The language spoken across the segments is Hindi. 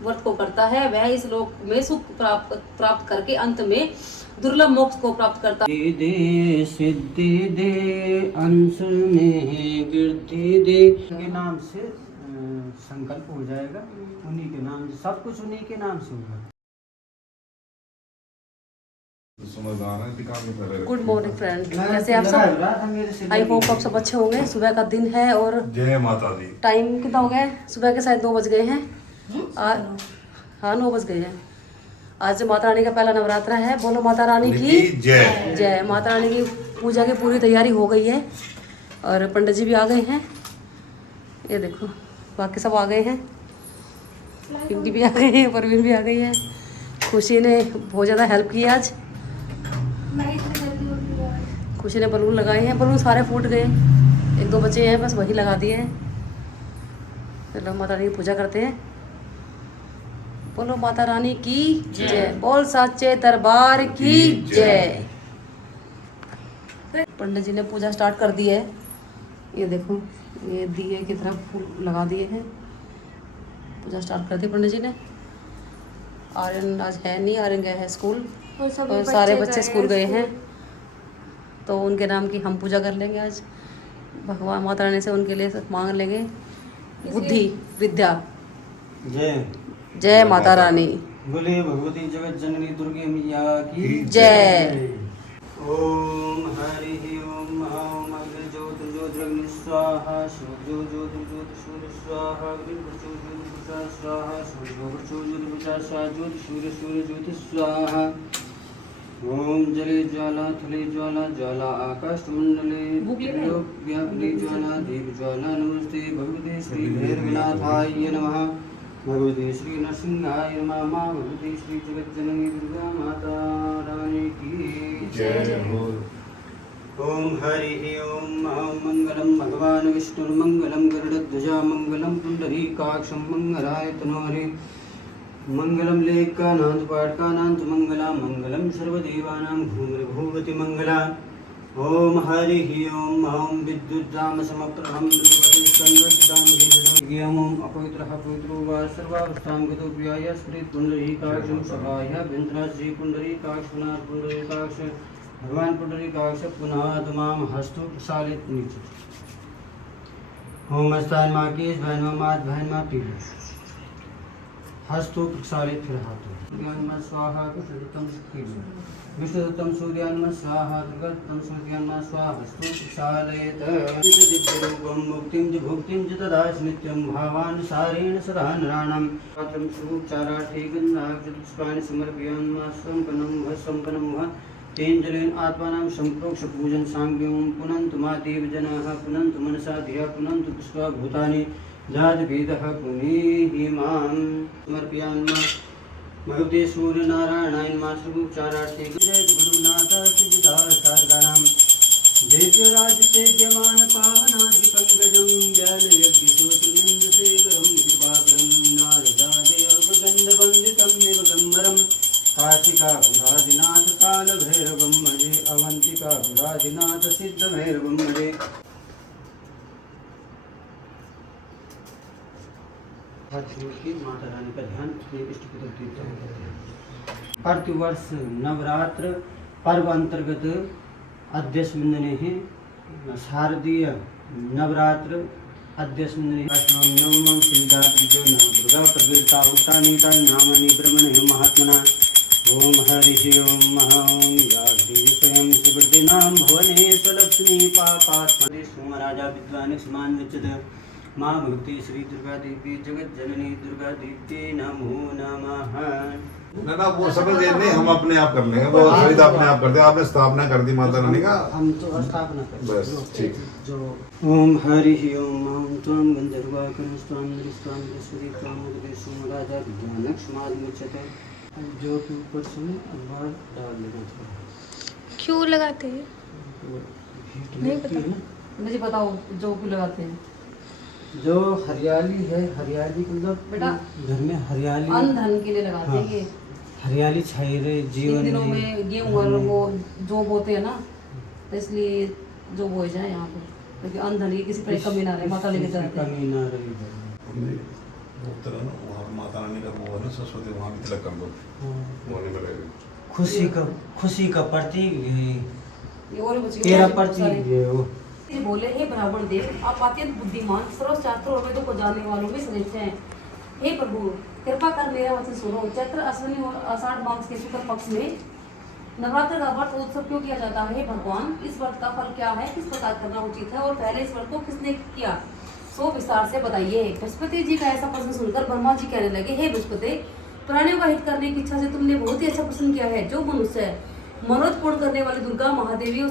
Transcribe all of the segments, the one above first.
व्रत को करता है वह इस लोक में सुख प्राप्त करके अंत में दुर्लभ मोक्ष को प्राप्त करता है। दे सिद्धि दे अंश में वृद्धि दे के नाम से संकल्प हो जाएगा, उन्हीं के नाम से सब कुछ उन्हीं के नाम से होगा। गुड मॉर्निंग फ्रेंड, कैसे आप सब? आई होप आप सब अच्छे होंगे। सुबह का दिन है और जय माता दी। टाइम कितना हो गया है? सुबह के शायद 9 बज गए हैं। हाँ 9 बज गए हैं। आज माता रानी का पहला नवरात्रा है। बोलो माता रानी की जय। जय। माता रानी की पूजा की पूरी तैयारी हो गई है और पंडित जी भी आ गए हैं। ये देखो बाकी सब आ गए हैं, पिंकी भी आ गए हैं, परवीन भी आ गई है। खुशी ने बहुत ज़्यादा हेल्प की आज। खुशी ने बलून लगाए हैं, बलून सारे फूट गए, 1-2 बचे हैं बस, वही लगा दिए हैं। चलो माता रानी की पूजा करते हैं। बोलो माता रानी की जय। बोल साचे दरबार की जय। पंडित जी ने पूजा स्टार्ट कर दी है। ये देखो ये दिए की तरफ फूल लगा दिए हैं। पूजा स्टार्ट कर दी पंडित जी ने। आर्यन आज है नहीं, आर्यन गए हैं स्कूल और सारे बच्चे स्कूल गए हैं, तो उनके नाम की हम पूजा कर लेंगे आज। भगवान माता रानी से उनके लिए मांग लेंगे बुद्धि विद्या। जय जय माता रानी। बोले भगवती जगत जननी दुर्गे मैया की जय। ओम हरि ओम अग्नि ज्योति ज्योतिरग्नि स्वाहा सूर्यो ज्योति ज्योति सूर्य स्वाहा अग्निर्वचो ज्योति वचा स्वाहा सूर्यो वचो ज्योति वचा स्वाहा ज्योति सूर्य सूर्य ज्योति स्वाहा। ओम जले ज्वाला थले ज्वाला ज्वाला आकाशमंडले व्याप्ति ज्वाला देव ज्वाला नमस्ते भगवते श्री भैरवनाथाय नमः। भगवते श्री नरसिंहाय नमः। मां भगवते श्री जगज्जननी दुर्गा माता रानी की जय हो। ओम हरि ओम मंगलम भगवान विष्णुर्मंगलम गरुड़ध्वजा मंगलम पुंडरीकाक्षं मंगलाय तनोहरि मंगलम लेकानाथ पाटकानाथ मंगला मंगलम सर्वदेवानां भूमिर्भुवति मंगला। ओम हरि ओम विद्युद्दाम समप्रभं द्रुवति स्कंददाम गिरिदं ओम अपवित्रः पवित्रो वा सर्वावस्थां गतो प्रियाय स्मृत पुंडरीकाक्षं सभाय विंद्राजी पुंडरीकाक्षनाथ पुंडरीकाक्ष भगवान पुंडरीकाक्ष पुनः तमाम हस्तु प्रसारित नीचे। ओम स्थान माँ की बहन मात बहन माँ पीले हस्तु प्रसारित फिर हाथों ज्ञान स्वाहा कृतम विष्णुतम सूर्यान्म स्वाहा दुर्गतम सूर्यान्म स्वाहा हस्तु प्रसारयत दिव्यरूपं मुक्तिं च भुक्तिं च तदाश नित्यं भावानुसारेण सदा नराणां पात्रं स्वरूपचारार्थे गन्धाक्षपुष्पाणि समर्पयामः। संपन्नं वा तेन जलेन आत्मानं संप्रोक्ष पूजन सांज्ञं पुनन्तु मातेव जनाः पुनन्तु मनसा धिया पुनन्तु पुष्पभूतानि जातवेदः पुनीहि मां समर्पयामः। भगवते सूर्यनारायणाय मातृगोपचारार्थे जय गुरुनाथ सिद्धार्थ साधकानां जय जय राजसेव्यमान पावनादिपङ्कजं ज्ञानयज्ञसूत्रनिन्दशेखरं कृपाकरं नारदादेवगन्धवन्दितं दिवगम्बरं काशिकापुरादिनाथ कालभैरवं भजे अवन्तिकापुरादिनाथ सिद्धभैरवं भजे। की माता रानी का ध्यान अपने इष्ट की तरफ देते हैं। प्रतिवर्ष नवरात्र पर्व अंतर्गत अध्यस्मिंदने शारदीय नवरात्र अध्यस्मिंदने नवमं सिद्धात्रिजो नव दुर्गा प्रवीरता उत्तानीता नामानि ब्रह्मणे महात्मना। ओम हरि ओम याग्री स्वयं सुवृद्धिनां भवने स्वलक्ष्मी पापात्मने सोमराजा विद्वान् समान विच्यते। माँ भगवती श्री दुर्गा देवी जगत जननी दुर्गा देवी नमो नमः। ना ना वो समय देर नहीं, हम अपने आप कर लेंगे, वो सुविधा अपने आप करते हैं। आपने स्थापना कर दी माता रानी का, हम तो स्थापना कर बस ठीक। जो ओम हरि ओम त्वं गंधर्वाकं स्वां नृस्वां बृहस्पति त्वं मुद्रेशं राजा विज्ञानक्षमादिमुच्यते। जो के ऊपर से अखबार डाल देना चाहिए। क्यों लगाते हैं? नहीं पता ना मुझे बताओ जो क्यों लगाते हैं। जो हरियाली है, हरियाली मतलब बेटा घर में हरियाली अन्न धन के लिए लगाते हैं। ये हरियाली छाई रहे जीवन दिनों में गेहूँ और वो जो बोते हैं ना, तो इसलिए जो बोए जाए यहाँ पे। क्योंकि अंधन की किसी पर कमी ना रहे, माता लेके किसी जाते हैं। कमी ना रही। वो तरह ना वहाँ माता रानी का वो है ना सरस्वती, वहाँ भी तिलक कर दो, वो नहीं मिलेगा। खुशी का प्रतीक है। ये और बच्चे तेरा प्रतीक है वो। ये बोले, हे ब्राह्मण देव, आप अत्यंत बुद्धिमान, सर्वशास्त्रों और वेदों को जानने वालों में श्रेष्ठ हैं। हे प्रभु, कृपा कर मेरा वचन सुनो। चैत्र अश्विनी और आषाढ़ मास के शुक्ल पक्ष में नवरात्र का व्रत उत्सव क्यों किया जाता है? भगवान, इस व्रत का फल क्या है? किस प्रकार करना उचित है? और पहले इस व्रत को किसने किया, सो विस्तार से बताइए। बृहस्पति जी का ऐसा प्रश्न सुनकर ब्रह्मा जी कहने लगे, हे बृहस्पति, प्राणियों का हित करने की इच्छा से तुमने बहुत ही अच्छा प्रश्न किया है। जो मनुष्य मनोरथ पूर्ण करने वाली दुर्गा महादेवी और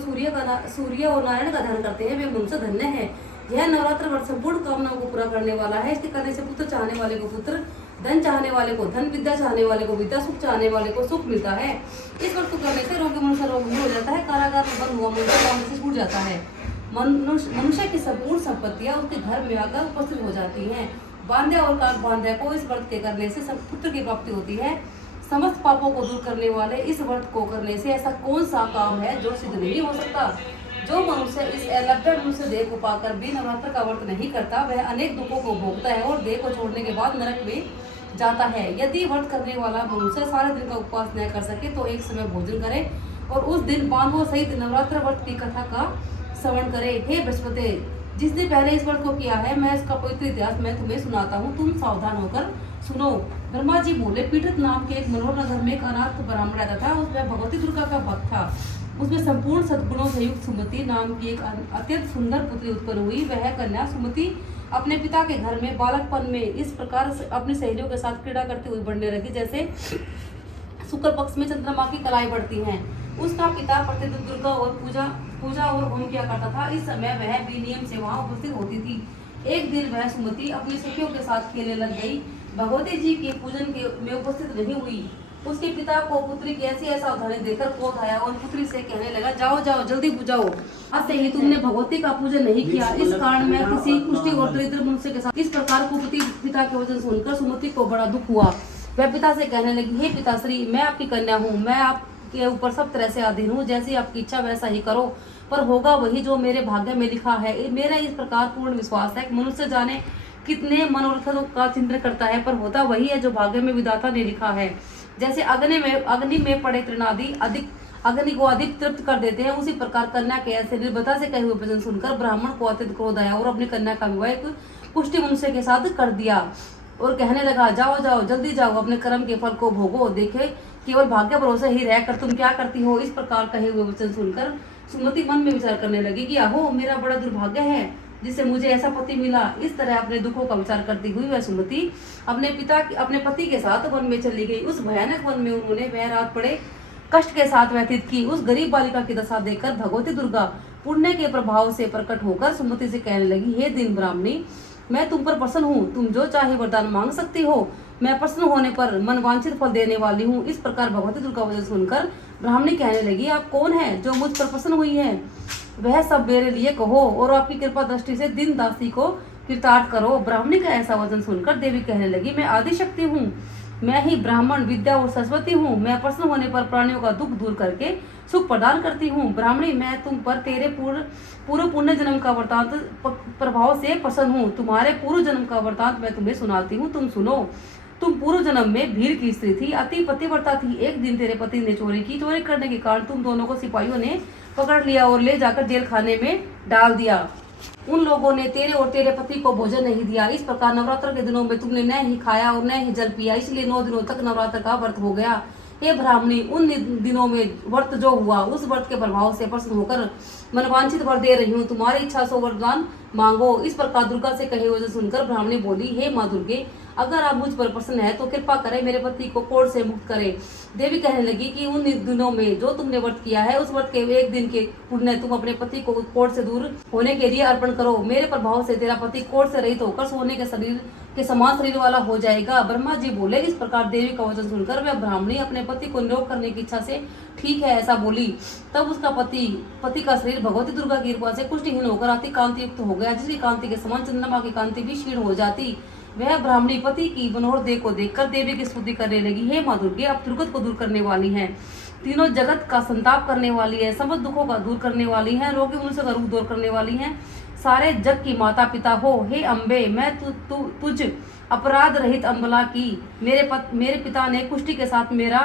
सूर्य और नारायण का ध्यान करते हैं, वे मनुष्य धन्य है। यह नवरात्र व्रत संपूर्ण कामनाओं को पूरा करने वाला है। इसके करने से पुत्र चाहने वाले को पुत्र, धन चाहने वाले को धन, विद्या चाहने वाले को विद्या, सुख चाहने वाले को सुख मिलता है। इस व्रत को करने से रोगी मनुष्य रोगी हो जाता है, कारागार में बंद हुआ मनुष्य काम से छूट जाता है। मनुष्य की संपूर्ण संपत्तियां उसके घर में आकर उपस्थित हो जाती हैं। बांध्या और काक बांध्या को इस व्रत के करने से पुत्र की प्राप्ति होती है। समस्त पापों को दूर करने वाले इस व्रत को करने से ऐसा कौन सा काम है जो सिद्ध नहीं हो सकता? जो मनुष्य इस अलभ्य मनुष्य देह को पाकर भी नवरात्र का व्रत नहीं करता, वह अनेक दुखों को भोगता है और देह को छोड़ने के बाद नरक में जाता है। यदि व्रत करने वाला मनुष्य सारे दिन का उपवास न कर सके तो एक समय भोजन करे और उस दिन बांधवों सहित नवरात्र व्रत की कथा का श्रवण करे। हे बृहस्पति, जिसने पहले इस व्रत को किया है, मैं इसका पवित्र इतिहास मैं तुम्हें सुनाता हूँ, तुम सावधान होकर सुनो। ब्रह्मा जी बोले, पीड़ित नाम के एक मनोहर नगर में एक अनाथ ब्राह्मण रहता था। उसमें भगवती दुर्गा का भक्त था। उसमें संपूर्ण सद्गुणों से युक्त सुमति नाम की एक अत्यंत सुंदर पुत्री उत्पन्न हुई। वह कन्या सुमति अपने पिता के घर में बालकपन में इस प्रकार अपनी सहेलियों के साथ क्रीड़ा करती हुई बढ़ने लगी जैसे शुक्ल पक्ष में चंद्रमा की कलाई बढ़ती हैं। उसका पिता प्रतिदिन दुर्गा और पूजा और होम किया करता था। इस समय वह भी नियम से वहां उपस्थित होती थी। एक दिन वह सुमति अपनी सखियों के साथ खेलने लग गई। भगवती जी के पूजन में उपस्थित नहीं हुई। उसके पिता को पुत्री की ऐसी असावधानी देखकर क्रोध आया और पुत्री से कहने लगा, जाओ जाओ जल्दी बुझाओ, आज से ही तुमने भगवती का पूजन नहीं किया। इस कारण मैं किसी कुष्ठी और दरिद्र मनुष्य के साथ इस प्रकार कुपति पिता के वचन सुनकर सुमति को बड़ा दुख हुआ। वह पिता से कहने लगी, हे पिताश्री, मैं आपकी कन्या हूँ, मैं आपके ऊपर सब तरह से अधीन हूँ, जैसी आपकी इच्छा वैसा ही करो, पर होगा वही जो मेरे भाग्य में लिखा है। मेरा इस प्रकार पूर्ण विश्वास है, मनुष्य जाने कितने मनोरथों का चिंतन करता है, पर होता वही है जो भाग्य में विधाता ने लिखा है। जैसे अग्नि में पड़े तृणादि अग्नि को अधिक तृप्त कर देते हैं, उसी प्रकार कन्या के ऐसे निर्भरता से कहे हुए वचन सुनकर ब्राह्मण को अत्यंत क्रोध आया और अपनी कन्या का विवाह एक कुष्ठी मनुष्य के साथ कर दिया और कहने लगा, जाओ जाओ जल्दी जाओ, अपने कर्म के फल को भोगो, देखे केवल भाग्य भरोसे ही रहकर तुम क्या करती हो। इस प्रकार कहे हुए वचन सुनकर सुमति मन में विचार करने लगी कि आहो, मेरा बड़ा दुर्भाग्य है जिससे मुझे ऐसा पति मिला। इस तरह अपने दुखों का विचार करती हुई वह सुमति अपने पति के साथ वन में चली गई। उस भयानक वन में उन्होंने वह रात बड़े कष्ट के साथ व्यतीत की। उस गरीब बालिका की दशा देखकर भगवती दुर्गा पुण्य के प्रभाव से प्रकट होकर सुमति से कहने लगी, हे दिन ब्राह्मणी, मैं तुम पर प्रसन्न हूँ, तुम जो चाहे वरदान मांग सकती हो, मैं प्रसन्न होने पर मनवांछित फल देने वाली हूँ। इस प्रकार भगवती दुर्गा वचन सुनकर ब्राह्मणी कहने लगी, आप कौन है जो मुझ पर प्रसन्न हुई है? वह सब मेरे लिए कहो और आपकी कृपा दृष्टि से दिन दासी को कृतार्थ करो। ब्राह्मणी का ऐसा वचन सुनकर देवी कहने लगी, मैं आदिशक्ति हूँ, मैं ही ब्राह्मण विद्या और सरस्वती हूँ। मैं प्रसन्न होने पर प्राणियों का दुख दूर करके सुख प्रदान करती हूँ। ब्राह्मणी, मैं तुम पर तेरे पूर्व पुण्य जन्म का वृतांत प्रभाव से प्रसन्न हूँ। तुम्हारे पूर्व जन्म का वृतांत मैं तुम्हें सुनाती हूँ, तुम सुनो। तुम पूर्व जन्म में भीड़ की स्त्री थी, अति पतिव्रता थी। एक दिन तेरे पति ने चोरी की, चोरी करने के कारण तुम दोनों को सिपाहियों ने पकड़ लिया और ले जाकर जेल खाने में डाल दिया। उन लोगों ने तेरे और तेरे पति को भोजन नहीं दिया। इस प्रकार नवरात्र के दिनों में तुमने न ही खाया और न ही जल पिया, इसलिए 9 दिनों तक नवरात्र का व्रत हो गया। हे ब्राह्मणी, उन दिनों में व्रत जो हुआ, उस व्रत के प्रभाव से प्रसन्न होकर मनवांछित वर दे रही हूँ, तुम्हारी इच्छा से वरदान मांगो। इस प्रकार दुर्गा से कहे हुए सुनकर ब्राह्मणी बोली, हे माँ दुर्गे, अगर आप मुझ पर प्रसन्न है तो कृपा करें, मेरे पति को कोढ़ से मुक्त करें। देवी कहने लगी कि उन दिनों में जो तुमने व्रत किया है, उस व्रत के एक दिन के पुण्य तुम अपने पति को कोढ़ से दूर होने के लिए अर्पण करो। मेरे प्रभाव से तेरा पति कोढ़ से रहित होकर सोने के शरीर के समान शरीर वाला हो जाएगा। ब्रह्मा जी बोले। इस प्रकार देवी का वचन सुनकर वह ब्राह्मणी अपने पति को निरोग करने की इच्छा से ठीक है ऐसा बोली। तब उसका पति का शरीर भगवती दुर्गा की कृपा से कुष्ठहीन होकर अति कांति युक्त हो गया, जिसकी कांति के समान चंद्रमा की कांति भी क्षीण हो जाती। वह ब्राह्मणी पति की मनोहर देह को देखकर देवी की स्तुति करने लगी, हे माँ दुर्गे, आप दुर्गत को दूर करने वाली हैं, तीनों जगत का संताप करने वाली है, समस्त दुखों का दूर करने वाली है, रोगी मनुष्य का रूप दूर करने वाली है, सारे जग की माता पिता हो। हे अम्बे, मैं तुझ अपराध रहित अम्बला की मेरे पिता ने कुष्ठी के साथ मेरा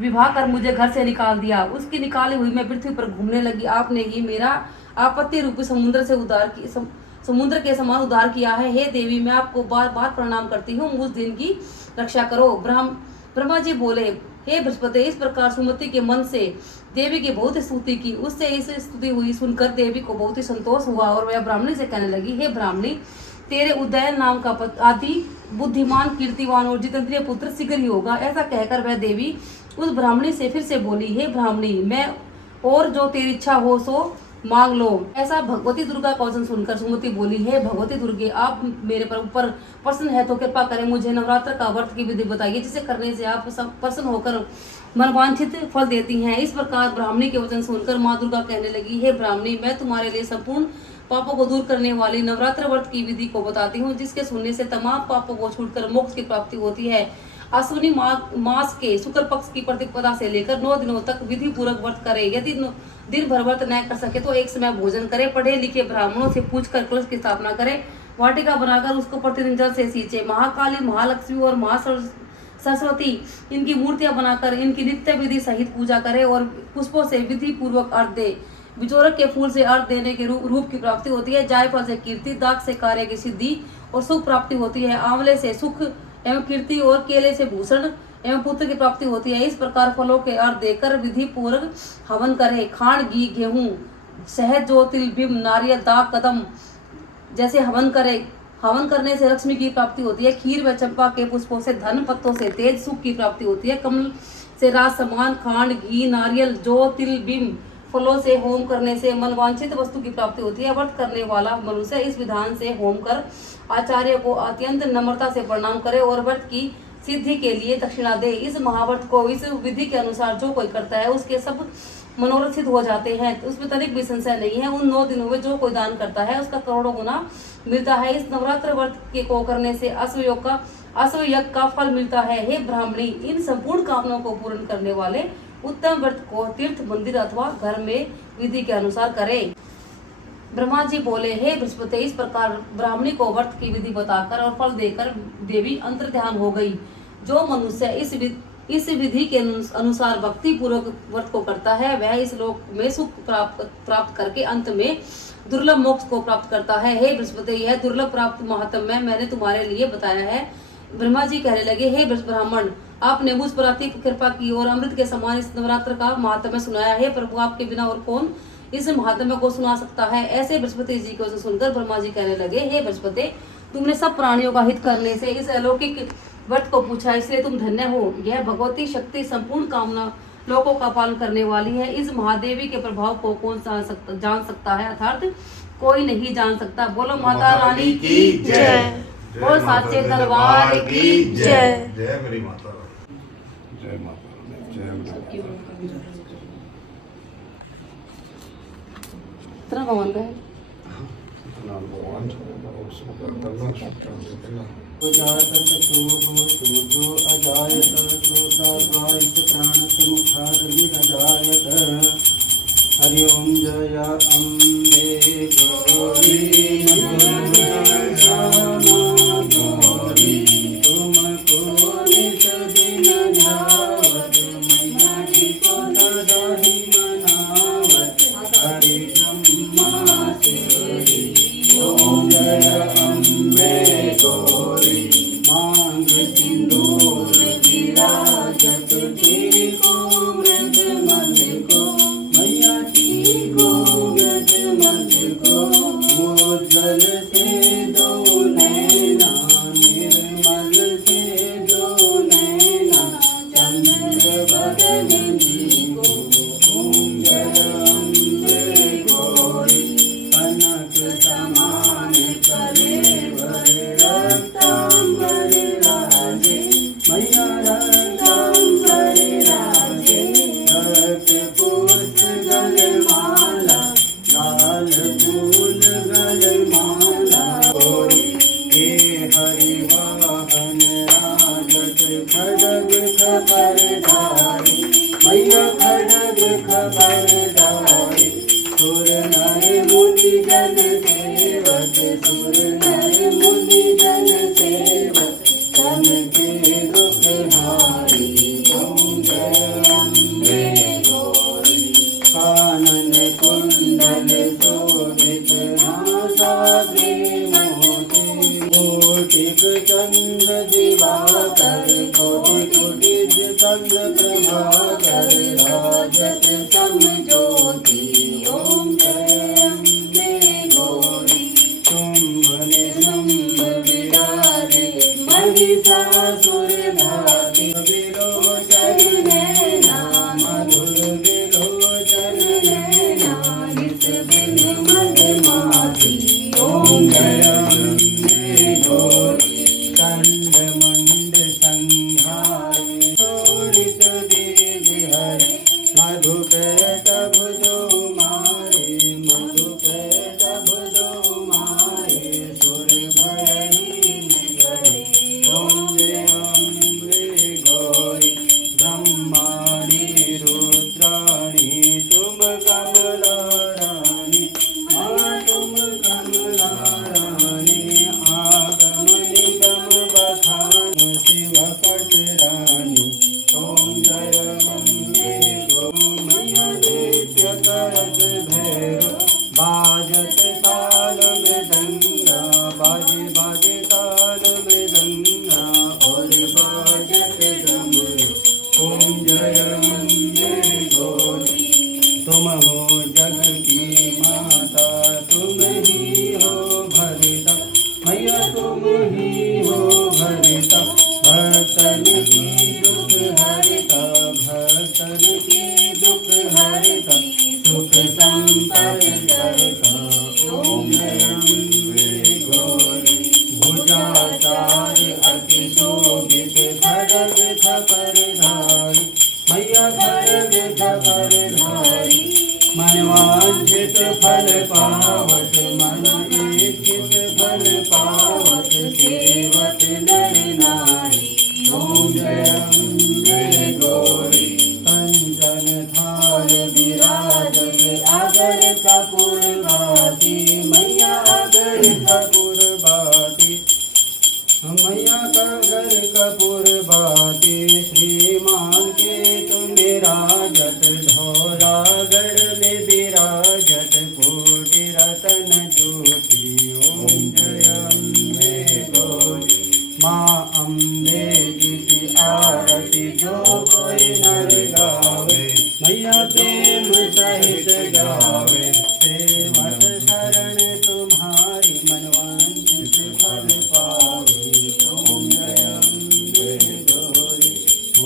विवाह कर मुझे घर से निकाल दिया। उसकी निकाली हुई मैं पृथ्वी पर घूमने लगी। आपने ही मेरा आपत्ति रूपी समुद्र के समान उद्धार किया है। हे देवी, मैं आपको बार बार प्रणाम करती हूँ, मुझ दिन की रक्षा करो। ब्रह्मा जी बोले, हे बृहस्पति, इस प्रकार सुमति के मन से देवी की बहुत स्तुति की। उससे इस स्तुति हुई सुनकर देवी को बहुत ही संतोष हुआ और वह ब्राह्मणी से कहने लगी, हे ब्राह्मणी, तेरे उदयन नाम का आदि बुद्धिमान, कीर्तिवान और जितेंद्रिय पुत्र शीघ्र ही होगा। ऐसा कहकर वह देवी उस ब्राह्मणी से फिर से बोली, हे ब्राह्मणी, मैं और जो तेरी इच्छा हो सो मांग लो। ऐसा भगवती दुर्गा का वचन सुनकर सुमति बोली, हे भगवती दुर्गे, आप मेरे पर ऊपर प्रसन्न है तो कृपा करें, मुझे नवरात्र का व्रत की विधि बताइए, जिसे करने से आप प्रसन्न होकर मनवांछित फल देती हैं। इस प्रकार ब्राह्मणी के वचन सुनकर माँ दुर्गा कहने लगी, हे ब्राह्मणी, मैं तुम्हारे लिए संपूर्ण पापों को दूर करने वाली नवरात्र व्रत की विधि को बताती हूँ, जिसके सुनने से तमाम पापों को छूटकर मोक्ष की प्राप्ति होती है। अश्विनी मास के शुक्ल पक्ष की प्रतिपदा से लेकर 9 दिनों तक विधि पूर्वक व्रत करे। यदि दिन भर व्रत न कर सके तो एक समय भोजन करे। पढ़े लिखे ब्राह्मणों से पूछकर कलश की स्थापना करे। वाटिका बनाकर उसको प्रतिदिन जल से सींचे। महाकाली, महालक्ष्मी और सरस्वती इनकी मूर्तियां बनाकर इनकी नित्य विधि सहित पूजा करे और पुष्पों से विधि पूर्वक अर्घ दे। विचोरक के फूल से अर्घ देने के रूप की प्राप्ति होती है। जायफल से कीर्ति, दाग से कार्य की सिद्धि और सुख प्राप्ति होती है। आंवले से सुख एवं कीर्ति और केले से भूषण एवं पुत्र की प्राप्ति होती है। इस प्रकार फलों के अर्घ देकर विधि पूर्वक हवन करे। खांड, घी, गेहूं, शहद, जो, तिल, बिम, नारियल, दाग, कदम जैसे हवन करे। हवन करने से लक्ष्मी की प्राप्ति होती है। खीर व चंपा के पुष्पों से धन, पत्तों से तेज, सुख की प्राप्ति होती है। कमल से राज समान, खांड, घी, नारियल, जौ, तिल, बिम फलों से होम करने से मनवांछित वस्तु की प्राप्ति होती है। व्रत करने वाला मनुष्य इस विधान से होम कर आचार्य को अत्यंत नम्रता से प्रणाम करे और व्रत की सिद्धि के लिए दक्षिणा दे। इस महाव्रत को इस विधि के अनुसार जो कोई करता है उसके सब मनोरथ सिद्ध हो जाते हैं, उसमें तनिक भी संशय नहीं है। उन 9 दिनों में जो कोई दान करता है उसका करोड़ों गुना मिलता है। इस नवरात्र व्रत के को करने से अश्वयज्ञ का फल मिलता है। हे ब्राह्मणी, इन संपूर्ण कामनाओं को पूर्ण करने वाले उत्तम व्रत को तीर्थ, मंदिर अथवा घर में विधि के अनुसार करें। ब्रह्मा जी बोले, हे बृहस्पति, इस प्रकार ब्राह्मणी को व्रत की विधि बताकर और फल देकर देवी अंतर्ध्यान हो गई। जो मनुष्य इस विधि के अनुसार भक्ति पूर्वक व्रत को करता है वह इस लोक में सुख प्राप्त करके अंत में दुर्लभ मोक्ष को प्राप्त करता है। हे बृहस्पति, यह दुर्लभ प्राप्त महात्म्य मैंने तुम्हारे लिए बताया है। ब्रह्मा जी कहने लगे, हे ब्राह्मण, आपने मुझ पर अति कृपा की और अमृत के समान इस नवरात्र का महात्म्य सुनाया है। प्रभु, आपके बिना और कौन इस महात्म्य को सुना सकता है। ऐसे बृहस्पति जी को सुनकर ब्रह्मा जी कहने लगे, हे बृहस्पति, तुमने सब प्राणियों का हित करने से इस अलौकिक व्रत को पूछा, इसलिए तुम धन्य हो। यह भगवती शक्ति संपूर्ण कामना लोकों का पालन करने वाली है। इस महादेवी के प्रभाव को कौन जान सकता है, अर्थात कोई नहीं जान सकता। बोलो माता रानी की जय, बोल साचे दरबार की जय। जय मेरी माता, जय माता, जय इतना भगवान का है। भगवान हरि ओम जय अम्बे गौरी गौरी तुमको नित दिन ध्यावत मैया जी को सदाहि मनावत हरि ब्रह्मा शिवरी ओम जय अम्बे गौरी मांग सिंदूर विराजत को मृद मन को मैया जी को मृद मन को उज्जवल से दो नैना निर्मल से दो नैना चंद्र बदन जी को ओम जय अम्बे गौरी कनक समान कलेवर रक्तांबर राजे मैया रक्तांबर राजे रक्त पुष्प गलमाला लाल फूल गलमाला गौरी के हरिवाहन राजत खड्ग खबरदारी मैया खड्ग खबरदारी सुर नर मुनि जन सेवा सकल सुर नर मुनि जन सेवक तन के दुख हारी ओम जय अम्बे गौरी कानन कुंडल शोभित नासाग्रे मोती कोटिक चंद्र दिवाकर कोटि कोटि चंद्र प्रभाकर राजत सम ज्योति ओम जय अम्बे गौरी शुंभ निशुंभ विराजे महिषासुर धारी विलोचन नैना मधुर विलोचन नैना नित दिन मदमाती ओम जय अम्बे गौरी चंड मंड संहारे शोणित देव हरे मधुकैट भुजो मारे मधुकैट भुजो मारे सुर भयहि निगरे ओम जय अम्बे गौरी ब्रह्माणि रुद्राणि तुम कमलारानी माँ तुम कमलारानी आगम निगम बखान शिव कटरानी ओम जय अम्बे मैया दैत्य करत भैरव बाजत ताल मृदंगा बाजे बाजे ताल मृदंगा और बाजत डमरू ओम जय अम्बे गौरी तुम हो जग की माता तुम ही हो भरिता मैया तुम ही हो भरिता भक्तन की दुख हरिता भक्तन की दुख हरिता सुख संपद करता ओम जय अम्बे गौरी भुजाचार अति शोभित खड्ग खपरधारी मैया खड्ग खपरधारी मन वांछित फल पावत मन इच्छित फल पावत सेवत नर नारी ओम जय अम्बे गौरी कंचन थाल विराजत अगर कपूर बाती मैया अगर कपूर बाती मैया अगर कपूर बाती श्रीमान के तुम राजत धौलागढ़ में विराजत कोटि रतन ज्योति ओम जय अम्बे गौरी माँ अम्बे जी की आरती जो कोई नर गावे मैया प्रेम सहित गावे सेवत शरण तुम्हारी मनवांछित फल पावे ओम जय अम्बे गौरी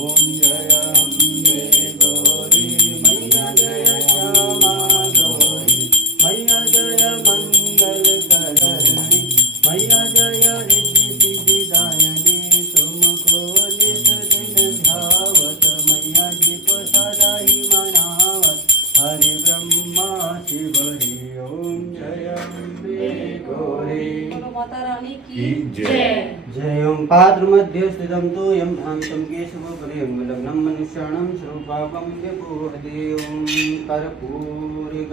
ओम जय अम्बे गौरी मैया जय श्यामा गौरी मैया जय मंगल करणी मैया जय रिद्धि सिद्धि दायनी तुमको नित दिन ध्यावत मैया जी को सदा ही मनावत हरि ब्रह्मा शिव हरि ओम जय अम्बे गौरी बोलो माता रानी की की जय। जय ओम पात्र मध्ये स्थितं तु यं भ्रान्तं केशवपरियं लग्नं मनुष्याणां स्वरूपापं व्यपोहति ओम कर्पूरि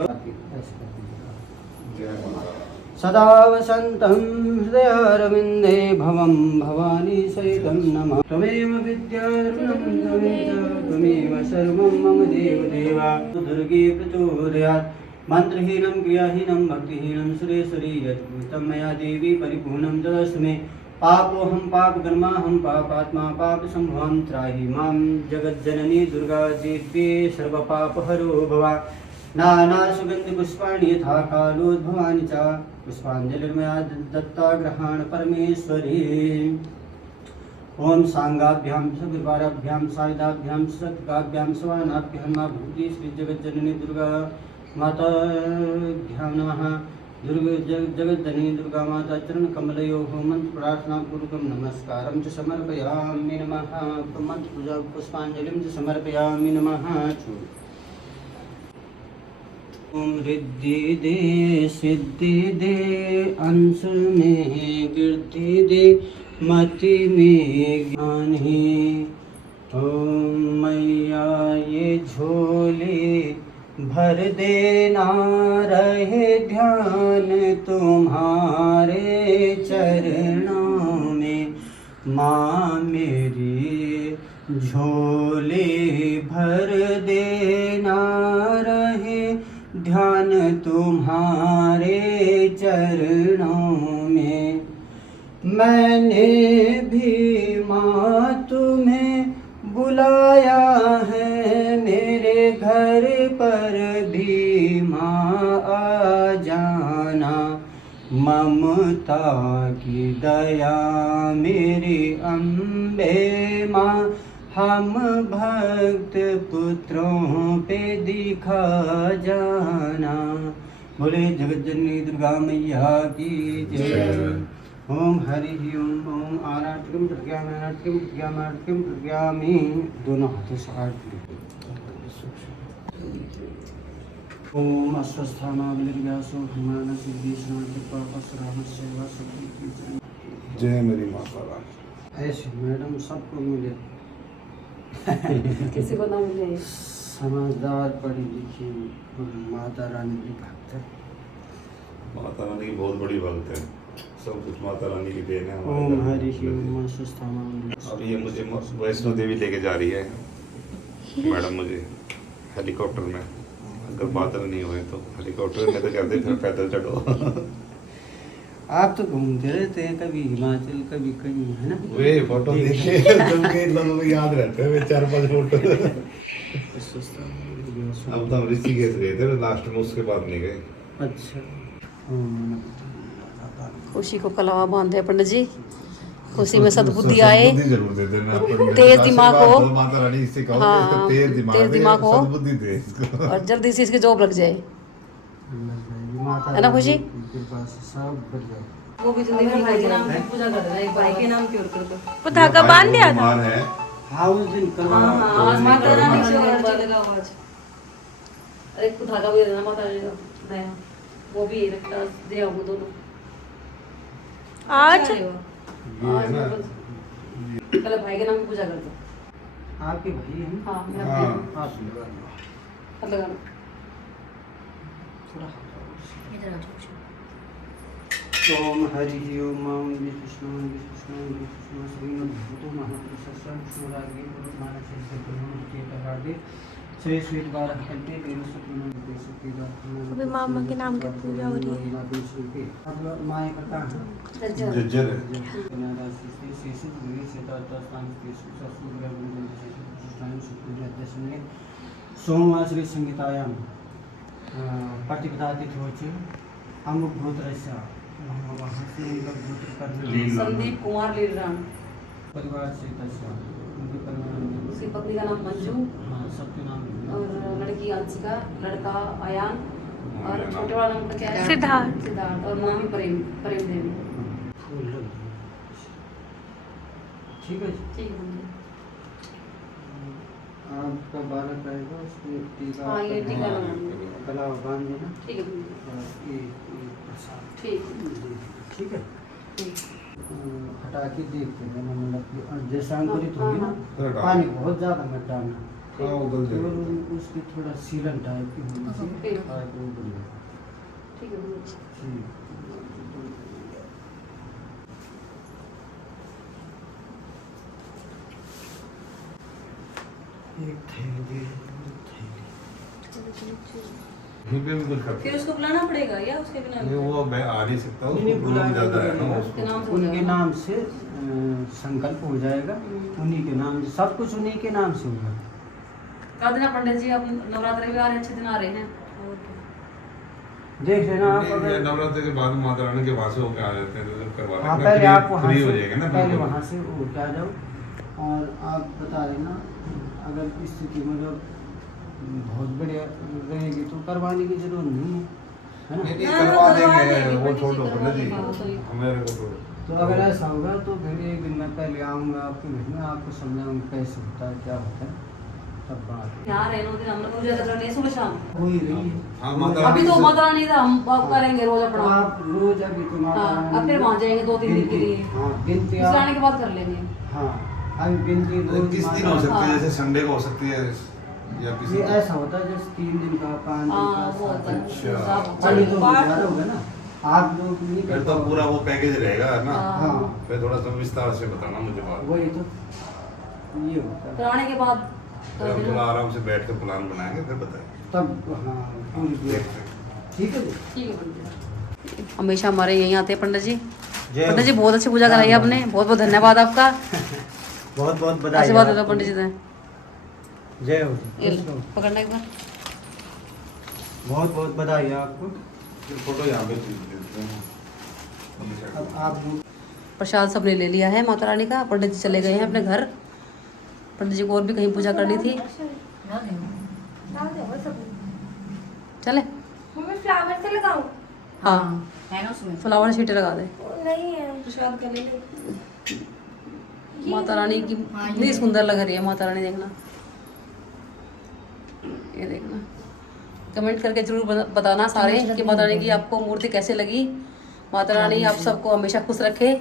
जय माता सदा वसन्तं हृदयारविन्दे भवं भवानी सहितं नमः त्वमेव विद्यारूपं त्वमेव सर्वं मम देवदेवा दुर्गे प्रचोदयात् मंत्रहीनं क्रियाहीनं भक्तिहीनं सुरेश्वरी यत्कृतं मया देवी परिपूर्णं तदस्तु मे पापोऽहं पापकर्माहं पापात्मा पापसम्भवं त्राहि मां जगज्जननी दुर्गा देवी सर्वपापहरो भव नानासुगन्धिपुष्पाणि यथा कालोद्भवानि च पुष्पाञ्जलिर्मया दत्ता ग्रहाण परमेश्वरी ओम सांगाभ्यां सकृपाराभ्यां सायुधाभ्यां सत्काभ्यां सवानाभ्यां मा भूति श्री जगज्जननी दुर्गा माता ध्यान नमः जगज्जननी दुर्गा माता चरण कमलयोः मंत्र प्रार्थना पूर्वकं नमस्कारं च समर्पयामि नमः मंत्र पूजा पुष्पांजलिं च समर्पयामि नमः ओम रिद्धि दे सिद्धि दे अंश में वृद्धि दे मति में ज्ञान ही ओम मैया ये झोले भर देना रहे ध्यान तुम्हारे चरणों में। माँ मेरी झोली भर देना रहे ध्यान तुम्हारे चरणों में। मैंने भी माँ तुम्हें बुलाया है, मेरे घर पर भी माँ आ जाना। ममता की दया मेरी अम्बे माँ, हम भक्त पुत्रों पे दिखा जाना। बोले जगत जननी दुर्गा मैया की जय। ओम हरि ओम आनाटिकम प्रज्ञामी दोनों हाथों से आरती। ओम अस्वस्थानावलिर्व्यासो हिमाना सिद्धेश्वर कृपा पसरामस्यैव सुखी। जय मेरी माता रानी। ऐसे मैडम सबको मिले। किसी को ना मिले। समझदार पढ़ी लिखी माता रानी की भक्त है। माता रानी की बहुत बड़ी भक्त है, सब कुछ माता रानी की देन है। ओम हरि ओम अस्वस्थानावलिर्व्यासो। अब ये मुझे वैष्णो देवी लेके जा रही है मैडम, मुझे हेलीकॉप्टर में। अगर बादल नहीं हुए तो हेलीकॉप्टर में तो कहते फिर पैदल चढ़ो। आप तो घूमते रहते हैं, कभी हिमाचल कभी कहीं, है ना? वे फोटो देखे तुमके लोगों को याद रहते हैं वे 4-5 फोटो। अब तो हम ऋषिकेश गए थे लास्ट में, उसके बाद नहीं गए। अच्छा। खुशी को कलावा बांधे पंडित जी, खुशी में सद्बुद्धि आए, सद्बुद्धि जरूर दे देना। तेज दिमाग हो। माता रानी से कहो हाँ, इसको तेज दिमाग हो। सद्बुद्धि दे इसको। और जल्दी से इसकी जॉब लग जाए, माता है ना खुशी? के पास सब बढ़ जाए। वो भी जल्दी भाई के नाम की पूजा कर देना, एक भाई के नाम की और कर दो। वो धागा बांध दिया था। बीमार है। हाँ उस दिन कल आज माता रानी से बदलेगा आवाज। अरे कुछ धागा भी देना माता रानी का नया, वो भी रखता दे वो दोनों। आज आज पहले भाई के नाम की पूजा कर दो। आपके भाई हैं? हाँ मेरा हाँ। भाई आप लगा लो। हाथ लगा लो। थोड़ा इधर आ जाओ। ओम हरि ओम विष्णु श्रीमद् भूतो महापुरुषस्य विष्णुरागे गुरुमानस्य गुरुमूर्ति तदागे श्री श्री द्वारा कंटे देवसुतुन देशुकेदा। अभी मामा के नाम की पूजा हो रही है। अब माय का कहाँ है? जज्जर है। सोमवार श्री संगीतायाम प्रतिपदादित होचे अमुक गोत्रस्य वहाँ से उनका गोत्र करने संदीप कुमार लीलराम, परिवार से तस्या उनके परिवार में उसकी पत्नी का नाम मंजू हाँ सबके नाम और लड़की अंशिका, लड़का अयान और छोटे वाला नाम का क्या है? सिद्धार्थ। सिद्धार्थ और मम्मी प्रेम देवी। फूल लग गए। ठीक है जी। ठीक है मम्मी। आपका बालक रहेगा उसको टीका हाँ ये टीका लगाना। गला बांध देना ठीक है मम्मी। और ये प्रसाद ठीक है। ठीक है। ठीक। हटा के देखते हैं मतलब कि जैसे अंकुरित होगी ना हाँ। पानी बहुत ज़्यादा मत डालना हाँ, उगल जाएगा। और उसकी थोड़ा सीलन टाइप की होनी चाहिए ठीक। और वो बढ़िया। ठीक है मम्मी। ठीक। एक थैली दे, एक थैली। फिर उसको बुलाना पड़ेगा या उसके बिना? नहीं वो मैं आ नहीं सकता, नहीं, उसको बुलाना प्रॉब्लम ज्यादा है ना पड़ेगा। उसके नाम उसको। से हो उनके जाएगा। नाम से संकल्प हो जाएगा, उन्हीं के नाम से सब कुछ उन्हीं के नाम से होगा। कर देना पंडित जी, अब नवरात्रि भी आ रहे हैं, अच्छे दिन आ रहे हैं। देख लेना आप नहीं, अगर ये नवरात्रि के बाद माता रानी के वहां से होके आ जाते हैं तो जब करवा हाँ लेंगे, पहले फ्री- आप वहाँ फ्री हो से जाएगा ना पहले बिल्कुल। वहाँ से उठ आ जाओ और आप बता देना अगर स्थिति मतलब बहुत बढ़िया रहेगी तो करवाने की जरूरत नहीं है, है ना? नहीं, नहीं, हाँ, करवा करवा देंगे, देंगे, वो पंडित छोड़ जी दो करवा पंडित जी, देंगे, वो सही। हमारे को तो तो अगर ऐसा होगा तो फिर एक दिन मैं पहले आऊँगा आपके घर में, आपको समझाऊँगा कैसे होता है क्या होता है तब बात यहाँ रहे दो दिन, हम लोग पूजा कर रहे हैं सुबह शाम। हो ही रही है। हाँ, माता अभी तो माता रानी था, हम अब करेंगे रोज तो अपना। आप रोज अभी तो माता हाँ, रानी अब फिर वहाँ जाएंगे 2-3 दिन के गिनती- लिए। हाँ गिनती फिर आने के बाद कर लेंगे। हाँ अभी गिनती रोज किस दिन माता- हो सकती है, हाँ। जैसे संडे को हो सकती है, या ये किसी ऐसा होता है जैसे 3 दिन का 5 दिन हाँ का वो होता है अच्छा। और ये तो ज़्यादा होगा ना, आप लोग नहीं फिर कर तो पाओगे। पूरा वो पैकेज रहेगा ना। हाँ फिर थोड़ा सा विस्तार से बताना मुझे बात। वही तो ये होता फिर है। आने के बाद फिर हम थोड़ा आराम से बैठ कर प्लान बनाएंगे फिर बताएंगे। तब हाँ पूरी देखते हैं। ठीक है जी। ठीक है पंडित जी। हमेशा हमारे यहीं आते हैं पंडित जी। जय पंडित जी हो। बहुत अच्छी पूजा कराई आपने, बहुत बहुत धन्यवाद आपका। बहुत बहुत बधाई आशीर्वाद दे दो आपको। पंडित जी ने। जय हो ये जी। लो, पकड़ना एक बार। बहुत बहुत बधाई है आपको। फिर फोटो यहाँ पे खींच देते हैं। अब आप प्रसाद सबने ले लिया है माता रानी का। पंडित जी चले गए हैं अपने घर। पंडित जी को और भी कहीं पूजा करनी थी। चले मम्मी फ्लावर से लगाऊं? हाँ है ना उसमें? फ्लावर शीटें लगा दे। नहीं है। प्रसाद का ले ले। माता रानी की कितनी सुंदर लग रही है माता रानी, देखना ये देखना। कमेंट करके जरूर बताना सारे कि माता रानी की आपको मूर्ति कैसे लगी। माता रानी आप सबको हमेशा खुश रखे।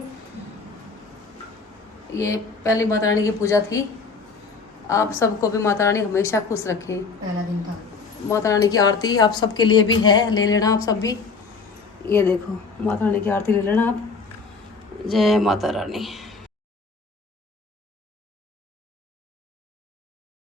ये पहली माता रानी की पूजा थी। आप सबको भी माता रानी हमेशा खुश रखे। पहला दिन था। माता रानी की आरती आप सबके लिए भी है, ले लेना आप सब भी। ये देखो माता रानी की आरती ले लेना आप। जय माता रानी।